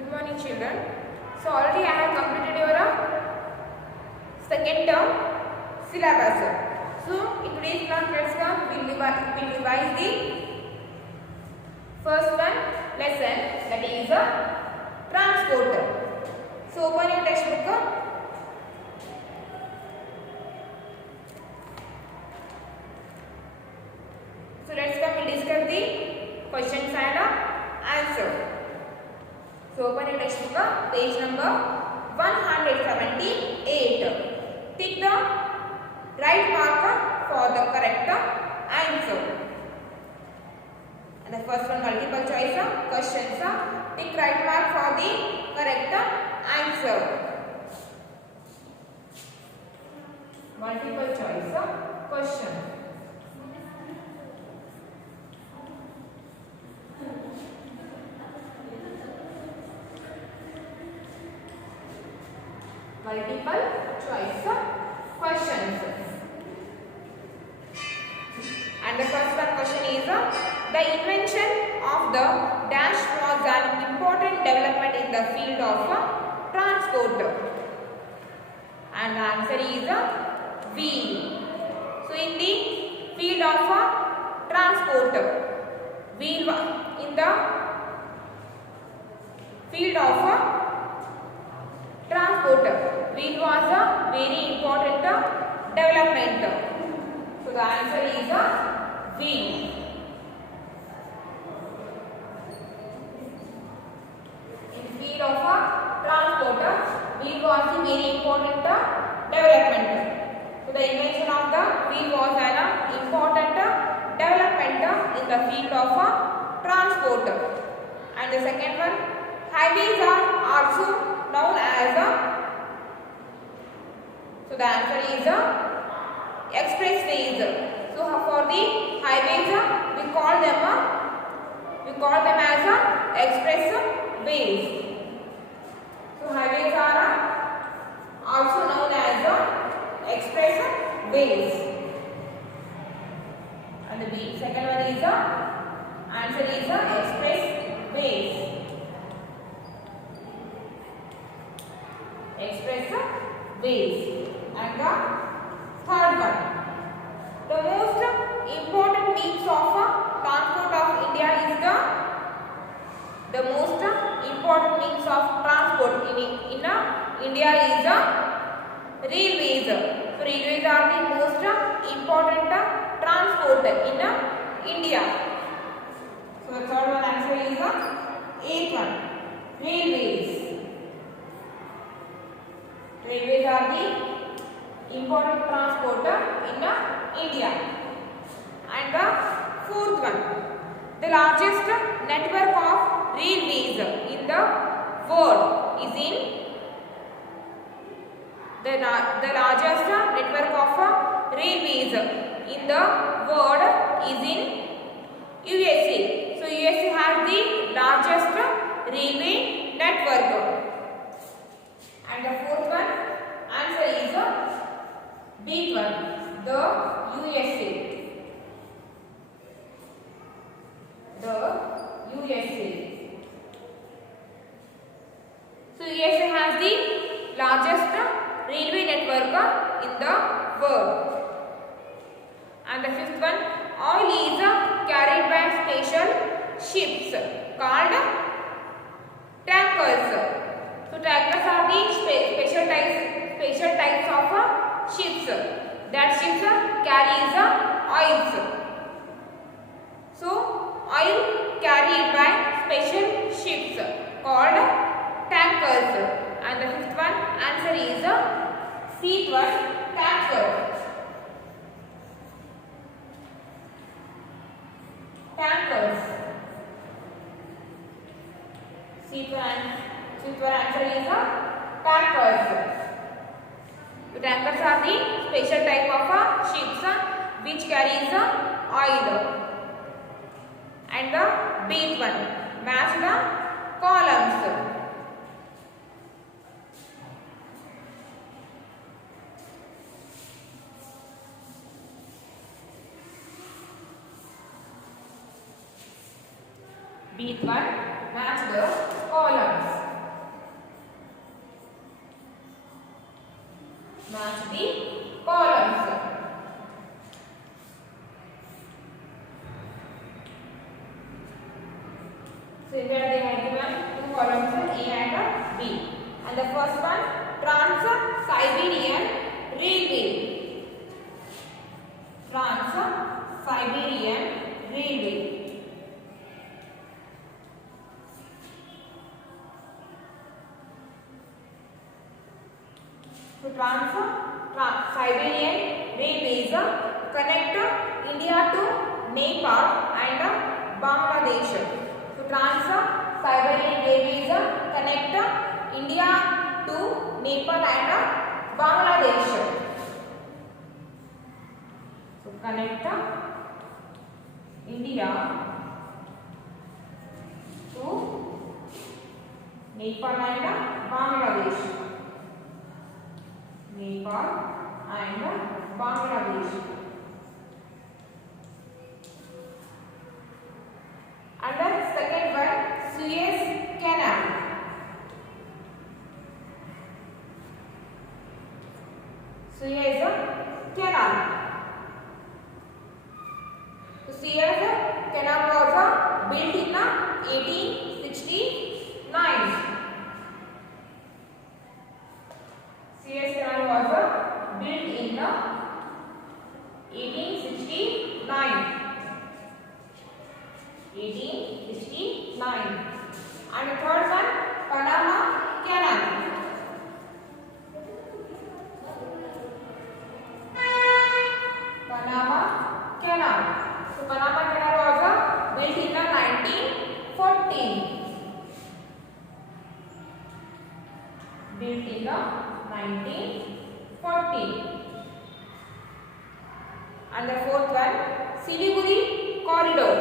Good morning, children. So already I have completed your second term syllabus. So in today's class, we'll revise the first one lesson, that is transport. So open your textbook. So let's come and discuss the questions and answer. So open your textbook, page number 178. Tick the right mark for the correct answer. And the first one, multiple choice questions. Tick right mark for the correct answer. Multiple choice question. Multiple choice questions. And the first one question is the invention of the dash was an important development in the field of transport. And the answer is wheel. So in the field of transport, wheel in the field of transport, wheel was a very important development. So the answer is wheel. In field of transport, wheel was a very important development. So the invention of the wheel was an important development in the field of transport. And the second one, highways are also known as so the answer is expressways. So for the highways we call them as expressways. So highways are also known as expressways. And the second one is answer is expressways. Expressways. And the third one, the most important means of transport of India is the most important means of transport in India is railways. So railways are the most important transport in India. So the third one answer is eighth one, railways. Railways are the important transport in India. And the fourth one, the largest network of railways in the world is in the largest network of railways in the world is in USA. So USA has the largest railway network. And the fourth one answer is big one, the USA. The USA. So USA has the largest railway network in the world. And the fifth one, oil is carried by special ships called tankers. So tankers are the special types of ships. That ships carries oils. So oil carried by special ships called tankers. And the fifth one answer is C one, tanker. Tankers. C1 answer is tankers. The tankers are the special type of ships which carries oil. And the big one, match the columns. Big one, match the columns. So here they have given two columns A and B. And the first one, Trans-Siberian Railway. Trans-Siberian Railway. So Trans-Siberian Railways connect India to Nepal and Bangladesh. So Trans-Siberian Railways connect India to Nepal and Bangladesh. So connect India to Nepal and Bangladesh. Nepal and Bangladesh. And the second one, Suez Canal. Suez Canal. So Suez Canal was built in 1869. Suez Canal was built in 1869. 1869. And the third one, Panama Canal. Panama Canal. So Panama Canal was built in 1914. Built in 1914. And the fourth one, Siliguri Corridor.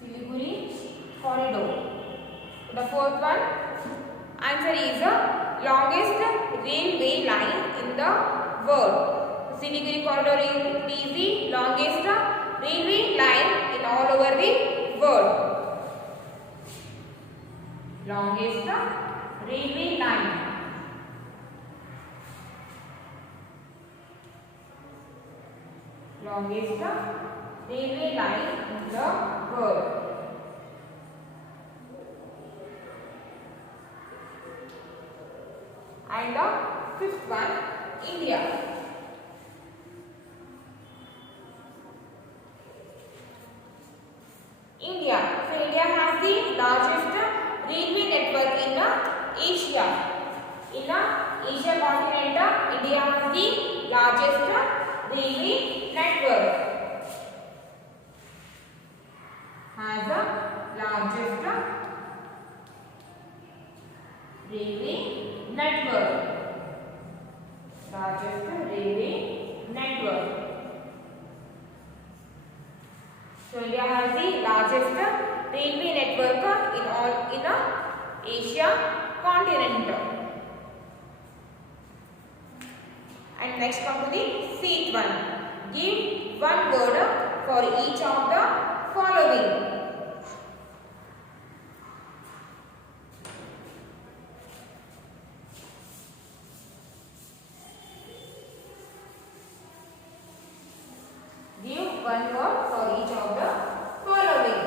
Siliguri Corridor. The fourth one, answer is the longest railway line in the world. Siliguri Corridor is the longest railway line in all over the world. Longest railway line. Longest railway line in the world. And the fifth one, India. India. So India has the largest railway network in Asia. In the Asia continent, India has the largest railway network. Has the largest railway network. Largest railway network. So India has the largest railway network in Asia continent. And next come to the seat one. Give one word for each of the following. Give one word for each of the following.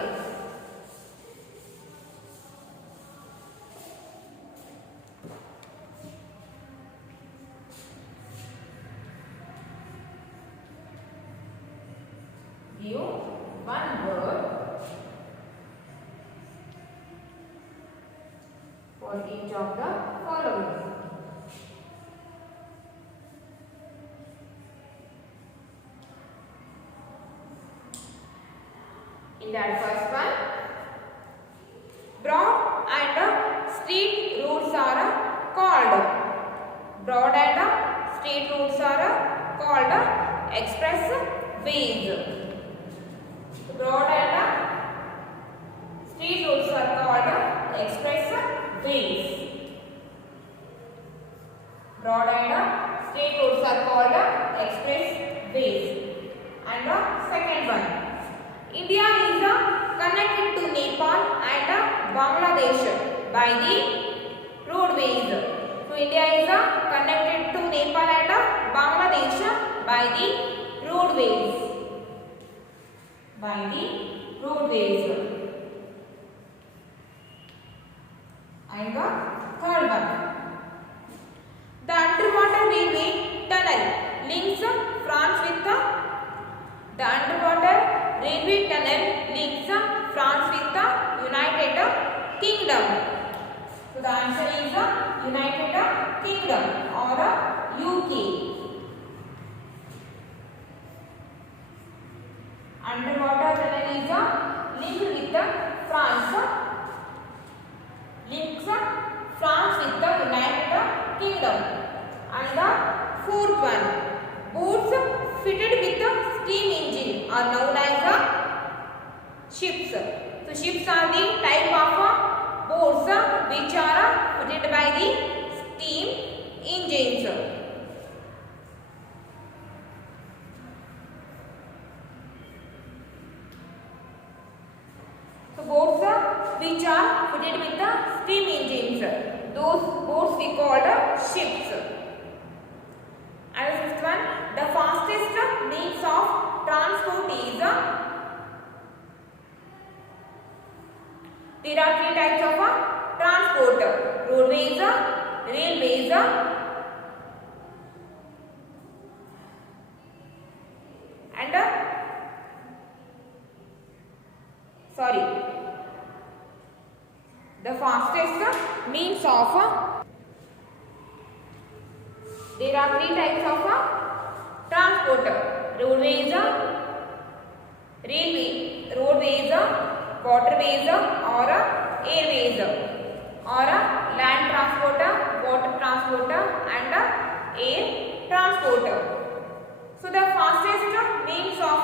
Give one word for each of the following. In that first one, broad and straight roads are called. Broad and straight roads are called expressways. Broad and straight roads are called expressways. Broad and straight roads are called expressways. And the second one, India is connected to Nepal and Bangladesh by the roadways. So India is connected to Nepal and by the roadways. By the roadways. And the third one, the underwater railway tunnel links France with the underwater railway tunnel links France with the United Kingdom. So the answer is United Kingdom or UK. Underwater tunnel is linked with France. Links France with the United Kingdom. And the fourth one, boats fitted with a steam engine are known as ships. So ships are the type of boats which are fitted by the steam engines. So boats which are fitted with the steam engines, those boats we called ships. And the fifth one, the fastest means of transport is, there are three types of transport: roadways, railways, and the fastest means of, there are three types of transport: roadways, roadways, waterways or airways, or land transport, water transport and air transport. So the fastest means of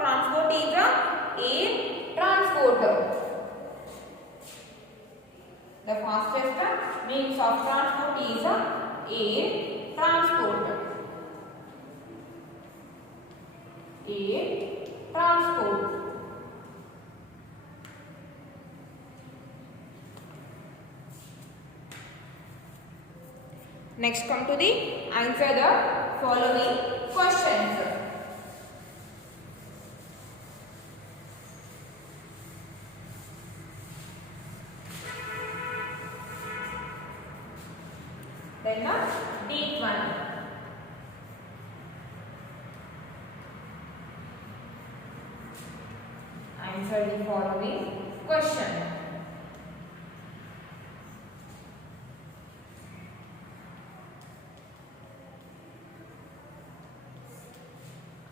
transport is air transport. The fastest means of transport is air transport. Air transport. Next, come to the answer the following questions. Then the deep one. Answer the following question.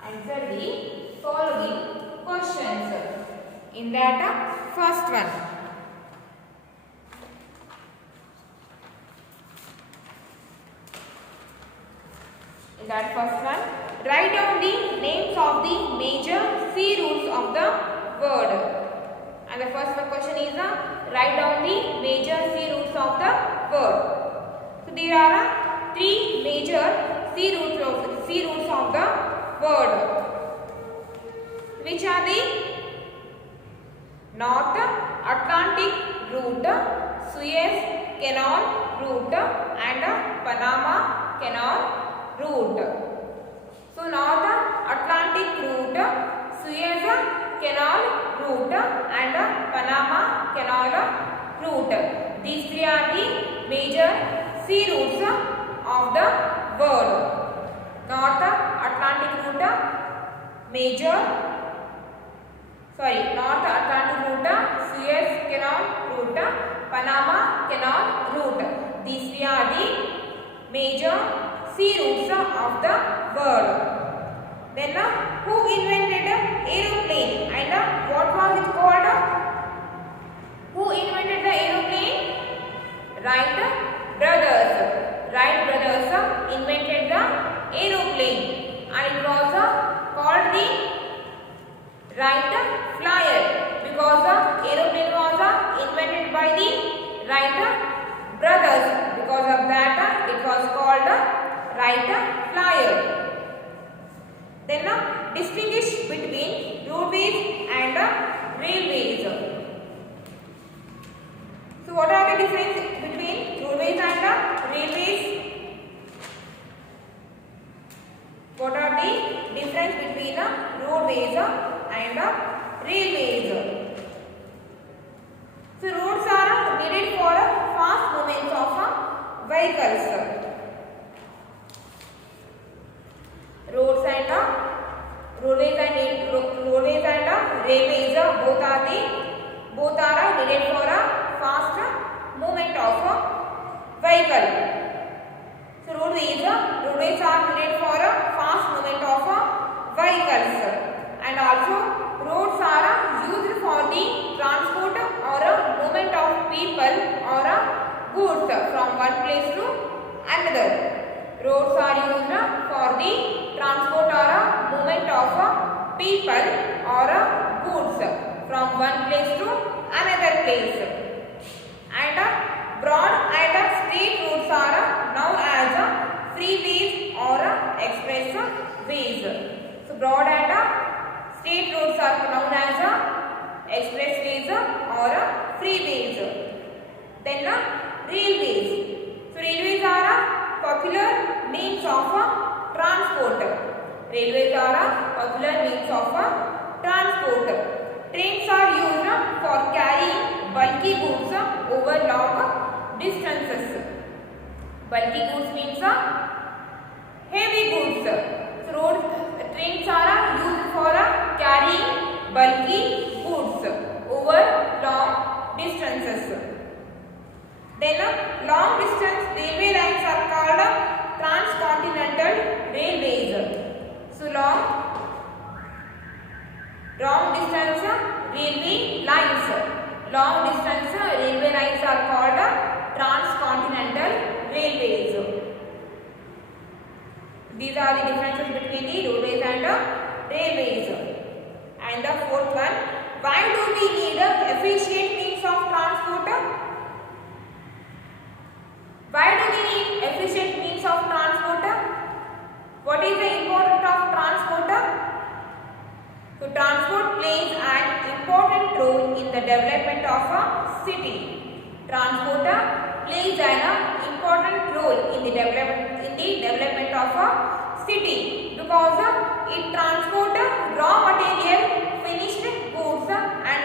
Answer the following questions. In that first one, write down the names of the major sea routes of the world. And the first question is write down the major sea routes of the world. So there are three major sea routes of the world, which are the North Atlantic route, Suez Canal route and Panama Canal route. So North Atlantic route, Suez Canal route and Panama Canal route. These three are the major sea routes of the world. North Atlantic route, North Atlantic route, Suez Canal route, Panama Canal route. These three are the major sea routes of the world. Then who invented aeroplane and what was it called? Who invented the aeroplane? Wright brothers. Wright brothers invented the aeroplane and it was called the Wright Flyer because aeroplane was invented by the Wright brothers. Because of that it was called Wright Flyer. Then distinguish between roadways and railways. So what are the difference between roadways and railways? What are the roadways are needed for a fast movement of vehicles, and also roads are used for the transport or a movement of people or goods from one place to another. Roads are used for the transport or movement of people or goods from one place to another place. And broad and straight roads are known as freeways or expressways. So broad and straight roads are known as expressways or freeways. Then railways. So railways are popular means of transport. Railways are popular means of transport. Trains are used for carrying bulky goods over long distances. Bulky goods means heavy goods. So trains are used for carrying bulky goods over long distances. Then long distance railway lines are called transcontinental railways. So long distance railway lines. Long distance railway lines are called transcontinental railways. These are the differences between the roadways and railways. And the fourth one, why do we need efficient means of transport? Why do we need efficient means of transport? What is the importance of transport? So transport plays an important role in the development of a city. Transport plays an important role in the development of a city because it transports raw material, finished goods and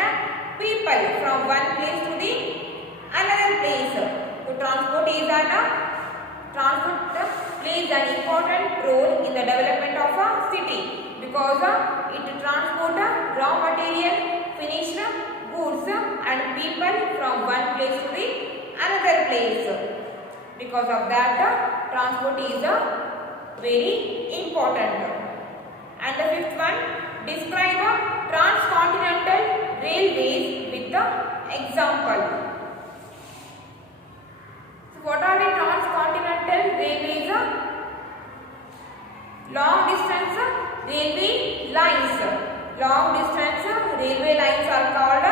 people from one place to the another place. So transport plays an important role in the development of a city because it transports raw material, finished goods and people from one place to the another place. Because of that, transport is very important. And the fifth one, describe transcontinental railways with the example. So what are the transcontinental railways? Long distance railway lines. Long distance railway lines are called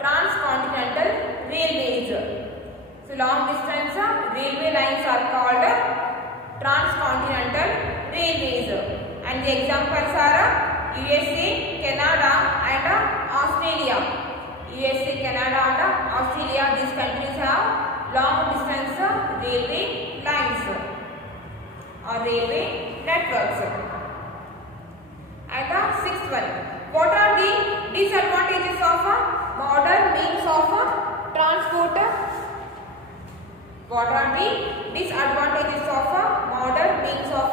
transcontinental railways. So long distance railway lines are called transcontinental railways. And the examples are USA, Canada and Australia. USA, Canada and Australia, these countries have long distance railway lines or railway networks. And the sixth one, what are the disadvantages of modern means of transport? What are the disadvantages of modern means of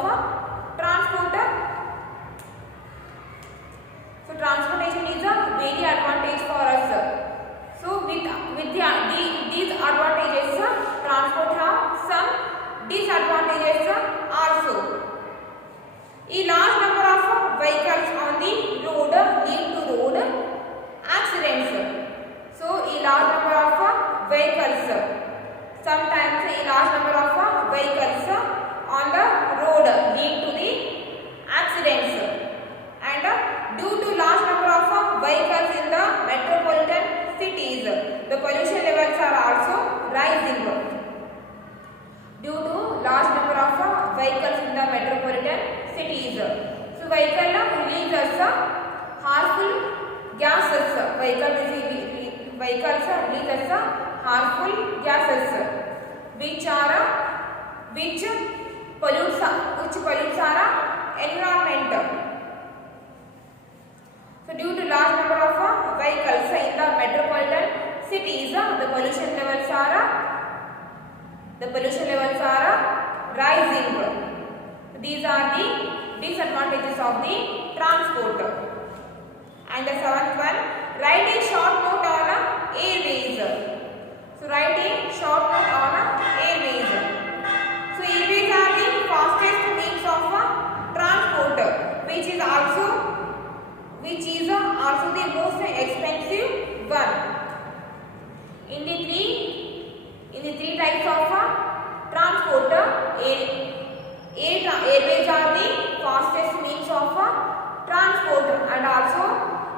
transport? So transportation is a very advantage for us. So with these advantages, transport have some disadvantages also. A large number of vehicles on the road lead to road accidents. So a large number of vehicles. Sometimes a large number of vehicles on the road lead to the accidents. And due to large number of vehicles in the metropolitan cities, the pollution levels are also rising. Due to large number of vehicles in the metropolitan cities, so vehicle releases harmful gases. Vehicles releases harmful gases, which pollutes our environment. So due to large number of vehicles in the metropolitan cities, the pollution levels are rising. These are the disadvantages of the transport. And the seventh one, write a short note on airways. So write a short note on airways. So airways are the fastest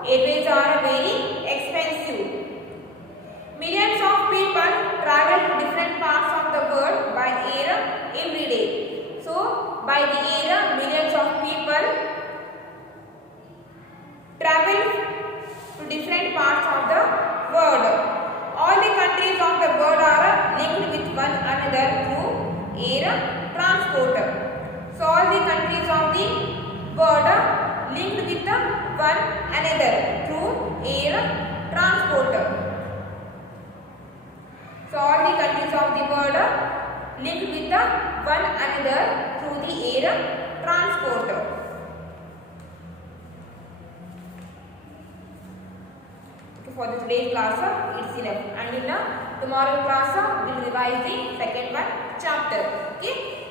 Airways are very expensive. Millions of people travel to different parts of the world by air every day. So, by the air, millions of people travel to different parts of the world. All the countries of the world are linked with one another through air transport. So, all the countries of the world are linked with one another through air transport. So, all the countries of the world are linked with one another through the air transport. Okay, for the today's class, it's enough. And in tomorrow class, we will revise the second one chapter. Okay.